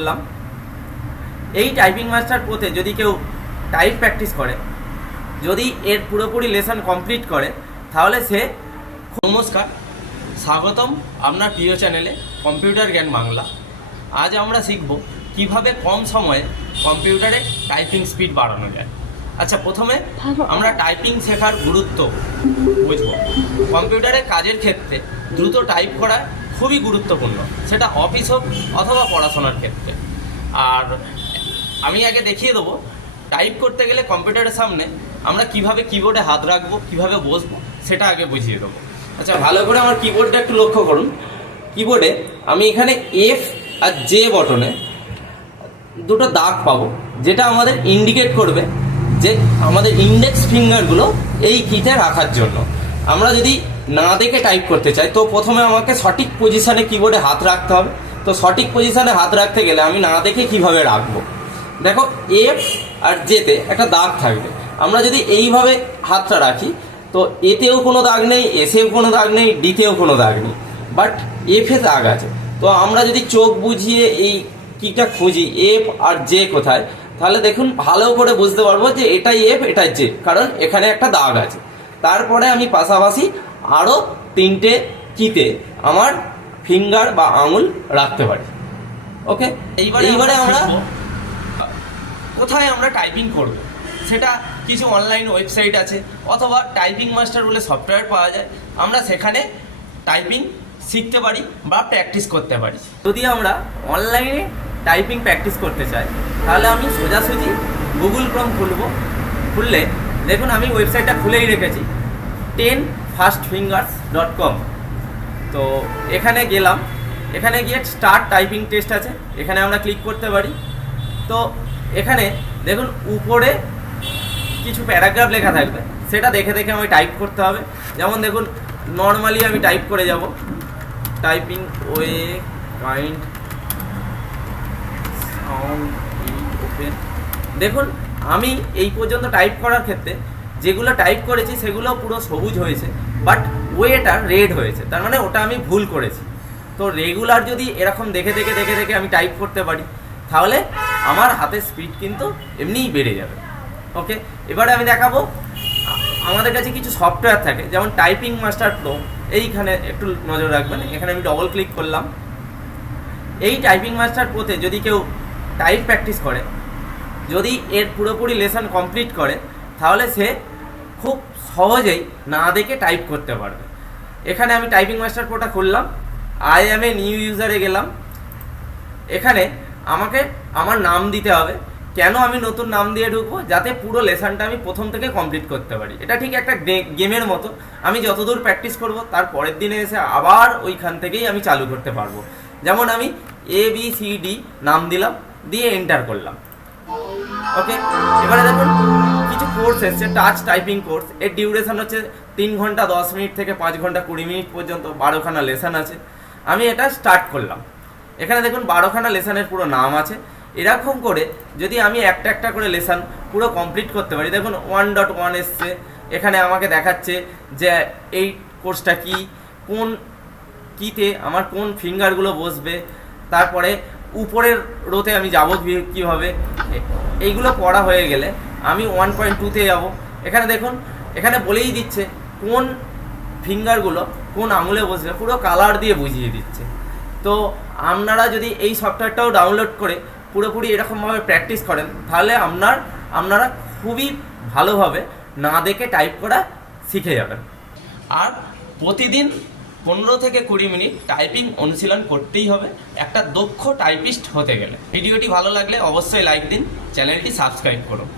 করলাম এই typing master পোতে যদি কেউ টাইপ প্র্যাকটিস করে যদি এর পুরোপুরি লেসন কমপ্লিট করে তাহলে সে নমস্কার স্বাগতম আপনার প্রিয় চ্যানেলে কম্পিউটার জ্ঞান বাংলা। আজ আমরা শিখব কীভাবে কম সময়ে কম্পিউটারে টাইপিং স্পিড বাড়ানো যায়। আচ্ছা প্রথমে আমরা টাইপিং শেখার গুরুত্ব বুঝব। কম্পিউটারে কাজের ক্ষেত্রে দ্রুত টাইপ করা খুবই গুরুত্বপূর্ণ। সেটা অফিস হোক অথবা পড়াশোনার ক্ষেত্রে। আর আমি আগে দেখিয়ে দেবো, টাইপ করতে গেলে কম্পিউটারের সামনে আমরা কীভাবে কিবোর্ডে হাত রাখব, কীভাবে বসবো, সেটা আগে বুঝিয়ে দেবো। আচ্ছা ভালো করে আমার কিবোর্ডটা একটু লক্ষ্য করুন। কিবোর্ডে আমি এখানে এফ আর জে বটনে দুটো দাগ পাবো, যেটা আমাদের ইন্ডিকেট করবে যে আমাদের ইন্ডেক্স ফিঙ্গারগুলো এই কিতে রাখার জন্য। আমরা যদি না দেখে টাইপ করতে চাই। তো প্রথমে আমাকে সঠিক পজিশনে কিবোর্ডে হাত রাখতে হবে। তো সঠিক পজিশনে হাত রাখতে গেলে আমি না দেখে কীভাবে রাখব? দেখো এফ আর জেতে একটা দাগ থাকবে। আমরা যদি এইভাবে হাতটা রাখি, তো এতেও কোনো দাগ নেই এসেও কোনো দাগ নেই ডিতেও কোনো দাগ নেই। বাট এফে দাগ আছে। তো আমরা যদি চোখ বুঝিয়ে এই কিটা খুঁজি এফ আর জে কোথায়, তাহলে দেখুন ভালো করে বুঝতে পারব যে এটাই এফ এটাই জে কারণ এখানে একটা দাগ আছে। তারপরে আমি পাশাপাশি আরও তিনটে কিতে আমার ফিঙ্গার বা আঙুল রাখতে পারি। ওকে এইবারে এইবারে আমরা কোথায় আমরা টাইপিং করব। সেটা কিছু অনলাইন ওয়েবসাইট আছে অথবা টাইপিং মাস্টার বলে সফটওয়্যার পাওয়া যায়। আমরা সেখানে টাইপিং শিখতে পারি বা প্র্যাকটিস করতে পারি। যদি আমরা অনলাইনে টাইপিং প্র্যাকটিস করতে চাই তাহলে আমি সোজাসুজি গুগল ক্রোম খুলব। খুললে দেখুন, আমি ওয়েবসাইটটা খুলেই রেখেছি। Ten first fingers dot com তো এখানে গেলাম। এখানে গিয়ে স্টার্ট টাইপিং টেস্ট আছে। এখানে আমরা ক্লিক করতে পারি। তো এখানে দেখুন, উপরে কিছু প্যারাগ্রাফ লেখা থাকবে। সেটা দেখে দেখে আমি টাইপ করতে হবে। যেমন দেখুন নর্মালি আমি টাইপ করে যাব। Typing way kind sound open দেখুন আমি এই পর্যন্ত টাইপ করার ক্ষেত্রে যেগুলো টাইপ করেছি সেগুলো পুরো সবুজ হয়েছে বাট ওয়েটা রেড হয়েছে। তার মানে ওটা আমি ভুল করেছি। তো রেগুলার যদি এরকম দেখে দেখে দেখে দেখে আমি টাইপ করতে পারি, তাহলে আমার হাতের স্পিড কিন্তু এমনিই বেড়ে যাবে। ওকে এবারে আমি দেখাবো, আমাদের কাছে কিছু সফটওয়্যার থাকে, যেমন টাইপিং মাস্টার প্রো এইখানে একটু নজর রাখবেন, এখানে আমি ডবল ক্লিক করলাম। এই টাইপিং মাস্টার প্রোতে যদি কেউ টাইপ প্র্যাকটিস করে যদি এর পুরোপুরি লেসন কমপ্লিট করে, তাহলে সে খুব সহজেই না দেখে টাইপ করতে পারবে। এখানে আমি টাইপিং মাস্টার প্রোটা খুললাম। আই এম এ নিউ ইউজারে গেলাম। এখানে আমাকে আমার নাম দিতে হবে। কেন আমি নতুন নাম দিয়ে ঢুকবো? যাতে পুরো লেসনটা আমি প্রথম থেকে কমপ্লিট করতে পারি। এটা ঠিক একটা গেমের মতো। আমি যতদূর প্র্যাকটিস করব, তার পরের দিনে এসে আবার ওইখান থেকেই আমি চালু করতে পারব। যেমন আমি এ বি সি ডি নাম দিলাম, দিয়ে এন্টার করলাম। ওকে এবারে দেখুন, কিছু কোর্স এসছে টাচ টাইপিং কোর্স এর ডিউরেশন হচ্ছে তিন ঘণ্টা দশ মিনিট থেকে পাঁচ ঘণ্টা কুড়ি মিনিট পর্যন্ত, বারোখানা লেসন আছে। আমি এটা স্টার্ট করলাম। এখানে দেখুন, বারোখানা লেসনের পুরো নাম আছে। এরকম করে যদি আমি একটা একটা করে লেসন পুরো কমপ্লিট করতে পারি, দেখুন ওয়ান ডট ওয়ান এসছে। এখানে আমাকে দেখাচ্ছে যে এই কোর্সটা কি, কোন কিতে আমার কোন ফিঙ্গারগুলো বসবে, তারপরে উপরের রোতে আমি যাব কীভাবে? এইগুলো পড়া হয়ে গেলে আমি ওয়ান পয়েন্ট টুতে যাব। এখানে দেখুন, এখানে বলেই দিচ্ছে কোন ফিঙ্গারগুলো কোন আঙুলে বসবে, পুরো কালার দিয়ে বুঝিয়ে দিচ্ছে। তো আপনারা যদি এই সফটওয়্যারটাও ডাউনলোড করে পুরোপুরি এরকমভাবে প্র্যাকটিস করেন, তাহলে আপনার, আপনারা খুবই ভালোভাবে না দেখে টাইপ করা শিখে যাবেন। আর প্রতিদিন পনেরো থেকে কুড়ি মিনিট টাইপিং অনুশীলন করতেই হবে। একটা দক্ষ টাইপিস্ট হতে গেলে। ভিডিওটি ভালো লাগলে অবশ্যই লাইক দিন, চ্যানেলটি সাবস্ক্রাইব করুন।